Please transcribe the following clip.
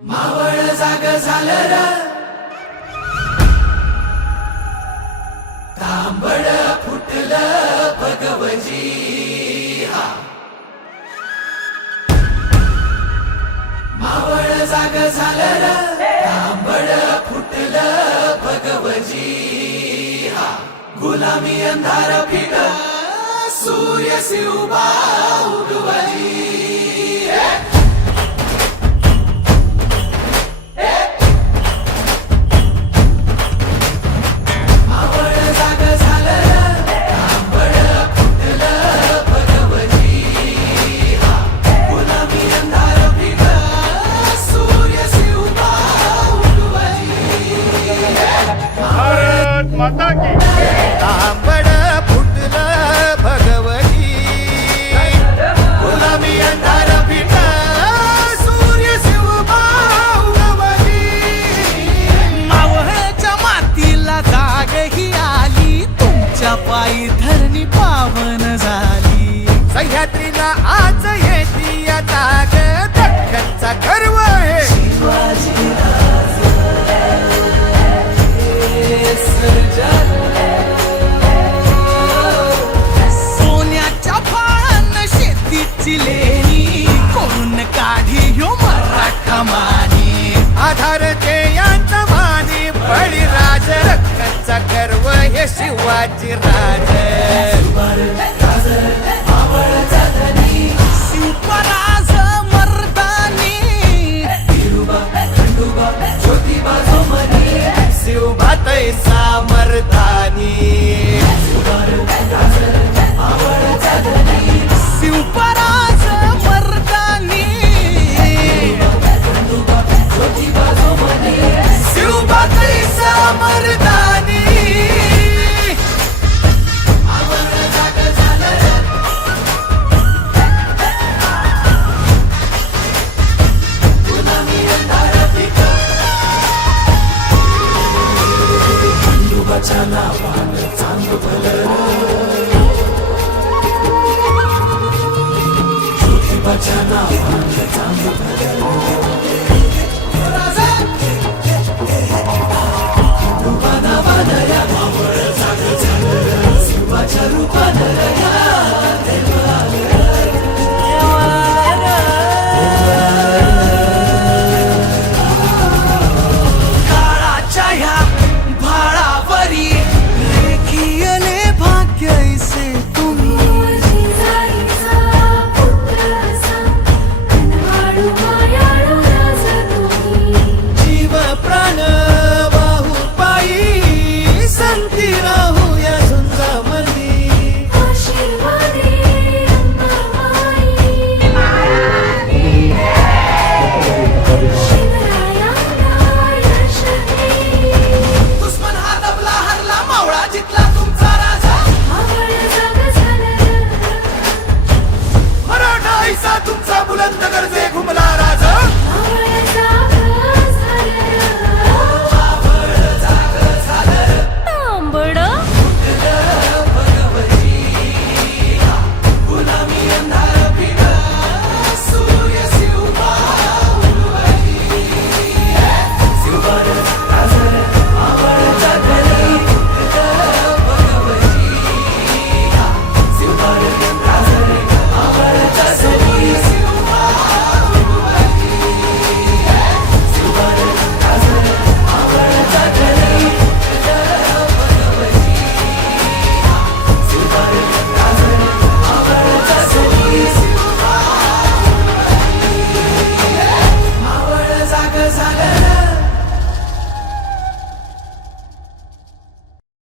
मावळ जाग झालं र तांबड फुटलं भगवजी हा मावळ जाग झालं र तांबड फुटलं भगवजी हा गुलामी अंधार फिट सूर्य सिउबा उगवली माता की तांबड फुटलं भगवती गुलामी अंधार फिट सूर्य शिवबा उगवली मावळच्या मातीला जाग ही आली तुमच्या पायी धरणी पावन झाली सह्याद्रीला आज येती आता ग दख्खनचा गर्व आहे सोन्याच्या फाळानं शेतीची लेणी कोण काढी ह्यो मराठा मानी आधार जयांचा माने बळीराज दख्खनचा गर्व हे शिवाजी राज